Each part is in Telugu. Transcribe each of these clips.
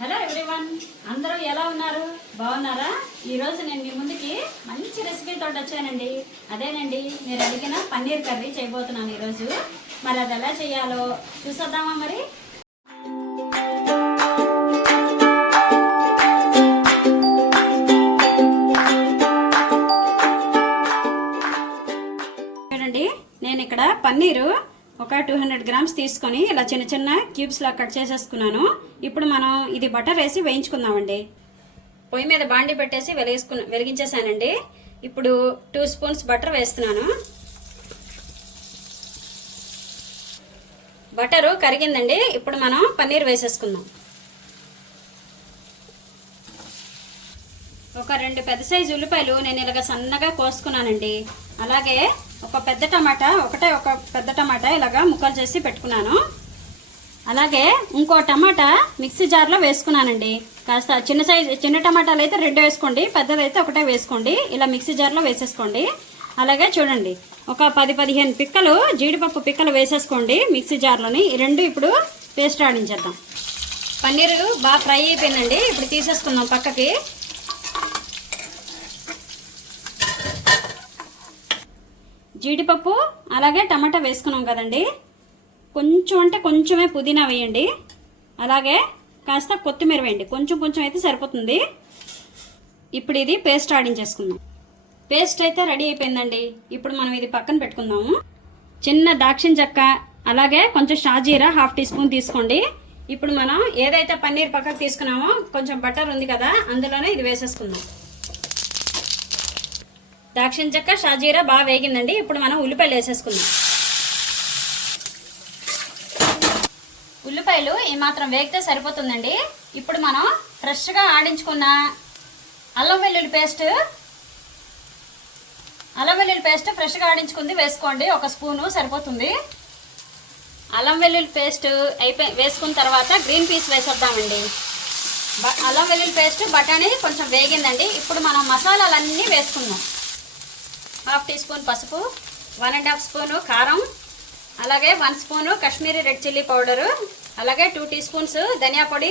హలో ఎవ్రీవన్, అందరూ ఎలా ఉన్నారు? బాగున్నారా? ఈరోజు నేను మీ ముందుకి మంచి రెసిపీతో వచ్చానండి. అదేనండి, మీరు అడిగిన పన్నీర్ కర్రీ చేయబోతున్నాను ఈరోజు. మరి అది ఎలా చేయాలో చూసేద్దామా? మరి చూడండి, నేను ఇక్కడ పన్నీరు ఒక 200 గ్రామ్స్ తీసుకొని ఇలా చిన్న చిన్న క్యూబ్స్ లా కట్ చేసేసుకున్నాను. ఇప్పుడు మనం ఇది బటర్ వేసి వేయించుకుందామండి. పొయ్యి మీద బాండి పెట్టేసి వెలిగించేసానండి. ఇప్పుడు 2 స్పూన్స్ బటర్ వేస్తున్నాను. బటరు కరిగిందండి. ఇప్పుడు మనం పన్నీర్ వేసేసుకుందాం. ఒక 2 పెద్ద సైజు ఉల్లిపాయలు నేను ఇలాగ సన్నగా కోసుకున్నానండి. అలాగే ఒక పెద్ద టమాటా, ఒక పెద్ద టమాటా ఇలాగా ముక్కలు చేసి పెట్టుకున్నాను. అలాగే ఇంకో టమాటా మిక్సీ జార్లో వేసుకున్నానండి. కాస్త చిన్న టమాటాలు అయితే 2 వేసుకోండి, పెద్దదైతే ఒకటే వేసుకోండి. ఇలా మిక్సీ జార్లో వేసేసుకోండి. అలాగే చూడండి, ఒక 10-15 పిక్కలు జీడిపప్పు పిక్కలు వేసేసుకోండి మిక్సీ జార్లోని. ఈ 2 ఇప్పుడు పేస్ట్ ఆడించేద్దాం. పన్నీరు బాగా ఫ్రై అయిపోయిందండి. ఇప్పుడు తీసేసుకుందాం పక్కకి. జీడిపప్పు అలాగే టమాటా వేసుకున్నాం కదండి. కొంచెం అంటే కొంచెమే పుదీనా వేయండి. అలాగే కాస్త కొత్తిమీర వేయండి. కొంచెం అయితే సరిపోతుంది. ఇప్పుడు ఇది పేస్ట్ ఆడించేసుకుందాం. పేస్ట్ అయితే రెడీ అయిపోయిందండి. ఇప్పుడు మనం ఇది పక్కన పెట్టుకుందాము. చిన్న దాక్షిణ చెక్క, అలాగే కొంచెం షాజీరా 1/2 టీ స్పూన్ తీసుకోండి. ఇప్పుడు మనం ఏదైతే పన్నీర్ పక్కకు తీసుకున్నామో కొంచెం బటర్ ఉంది కదా, అందులోనే ఇది వేసేసుకుందాం. దాక్షిణ చెక్క, షాజీరా బాగా వేగిందండి. ఇప్పుడు మనం ఉల్లిపాయలు వేసేసుకుందాం. ఉల్లిపాయలు ఈ మాత్రం వేగితే సరిపోతుందండి. ఇప్పుడు మనం ఫ్రెష్గా ఆడించుకున్న అల్లం వెల్లుల్లి పేస్ట్ ఫ్రెష్గా ఆడించుకుంది వేసుకోండి. 1 స్పూను సరిపోతుంది. అల్లం వెల్లుల్లి పేస్ట్ వేసుకున్న తర్వాత గ్రీన్ పీస్ వేసేద్దామండి. అల్లం వెల్లుల్లి పేస్ట్, బఠానీ కొంచెం వేగిందండి. ఇప్పుడు మనం మసాలాలన్నీ వేసుకుందాం. 1/2 టీ స్పూన్ పసుపు, 1.5 స్పూను కారం, అలాగే 1 spoon Kashmiri red chilli powder, అలాగే 2 టీ స్పూన్స్ ధనియా పొడి,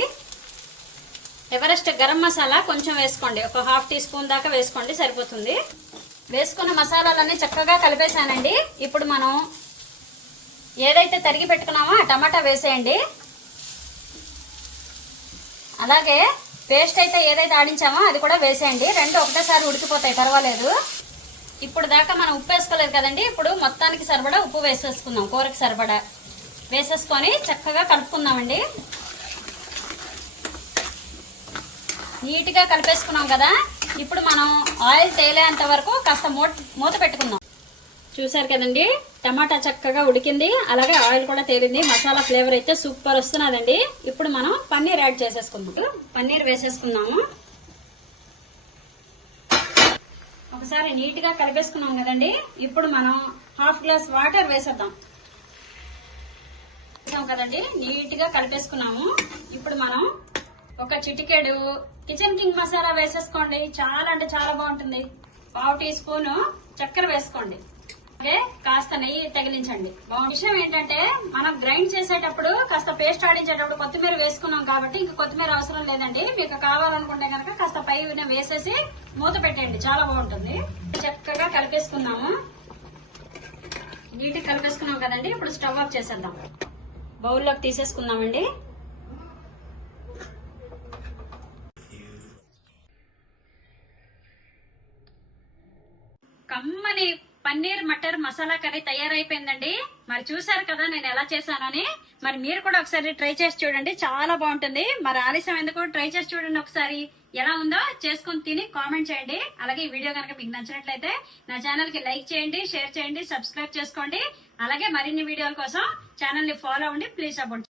ఎవరెస్ట్ గరం మసాలా కొంచెం వేసుకోండి. ఒక 1/2 టీ స్పూన్ దాకా వేసుకోండి, సరిపోతుంది. వేసుకున్న మసాలాలన్నీ చక్కగా కలిపేసానండి. ఇప్పుడు మనం ఏదైతే తరిగి పెట్టుకున్నామో ఆ టమాటా వేసేయండి. అలాగే పేస్ట్ అయితే ఏదైతే ఆడించామో అది కూడా వేసేయండి. 2 ఒకటేసారి ఉడికిపోతాయి, పర్వాలేదు. ఇప్పుడు దాకా మనం ఉప్పు వేసుకోలేదు కదండి. ఇప్పుడు మొత్తానికి సరిపడా ఉప్పు వేసేసుకుందాం. కూరకి సరిపడా వేసేసుకొని చక్కగా కలుపుకుందామండి. నీట్గా కలిపేసుకున్నాం కదా. ఇప్పుడు మనం ఆయిల్ తేలేంత వరకు కాస్త మూత పెట్టుకుందాం. చూసారు కదండి, టమాటా చక్కగా ఉడికింది, అలాగే ఆయిల్ కూడా తేలింది. మసాలా ఫ్లేవర్ అయితే సూపర్ వస్తున్నదండి. ఇప్పుడు మనం పన్నీర్ యాడ్ చేసేసుకుందాం. పన్నీర్ వేసేసుకున్నాము. ఒకసారి నీట్గా కలిపేసుకున్నాం కదండి. ఇప్పుడు మనం 1/2 గ్లాస్ వాటర్ వేసేద్దాం కదండి. నీట్గా కలిపేసుకున్నాము. ఇప్పుడు మనం ఒక చిటికెడు కిచెన్ కింగ్ మసాలా వేసేసుకోండి. చాలా అంటే చాలా బాగుంటుంది. 1/2 టీ స్పూన్ చక్కెర వేసుకోండి. అలాగే కాస్త నెయ్యి తగిలించండి. విషయం ఏంటంటే, మనం గ్రైండ్ చేసేటప్పుడు కాస్త పేస్ట్ ఆడించేటప్పుడు కొత్తిమీర వేసుకున్నాం కాబట్టి ఇంక కొత్తిమీర అవసరం లేదండి. మీకు కావాలనుకుంటే కనుక కాస్త పైన వేసేసి మూత పెట్టండి, చాలా బాగుంటుంది. చక్కగా కలిపేసుకున్నాము. నీట్గా కలిపేసుకున్నాం కదండి. ఇప్పుడు స్టవ్ ఆఫ్ చేసేద్దాం. బౌల్లోకి తీసేసుకుందామండి. కమ్మని పన్నీర్ మటర్ మసాలా కర్రీ తయారైపోయిందండి. మరి చూసారు కదా నేను ఎలా చేశానని. మరి మీరు కూడా ఒకసారి ట్రై చేసి చూడండి, చాలా బాగుంటుంది. మరి ఆలస్యం ఎందుకు, ట్రై చేసి చూడండి ఒకసారి. ఎలా ఉందో చేసుకుని తిని కామెంట్ చేయండి. అలాగే ఈ వీడియో కనుక మీకు నచ్చినట్లయితే నా ఛానల్ కి లైక్ చేయండి, షేర్ చేయండి, సబ్స్క్రైబ్ చేసుకోండి. అలాగే మరిన్ని వీడియోల కోసం ఛానల్ ని ఫాలో అవ్వండి. Please support.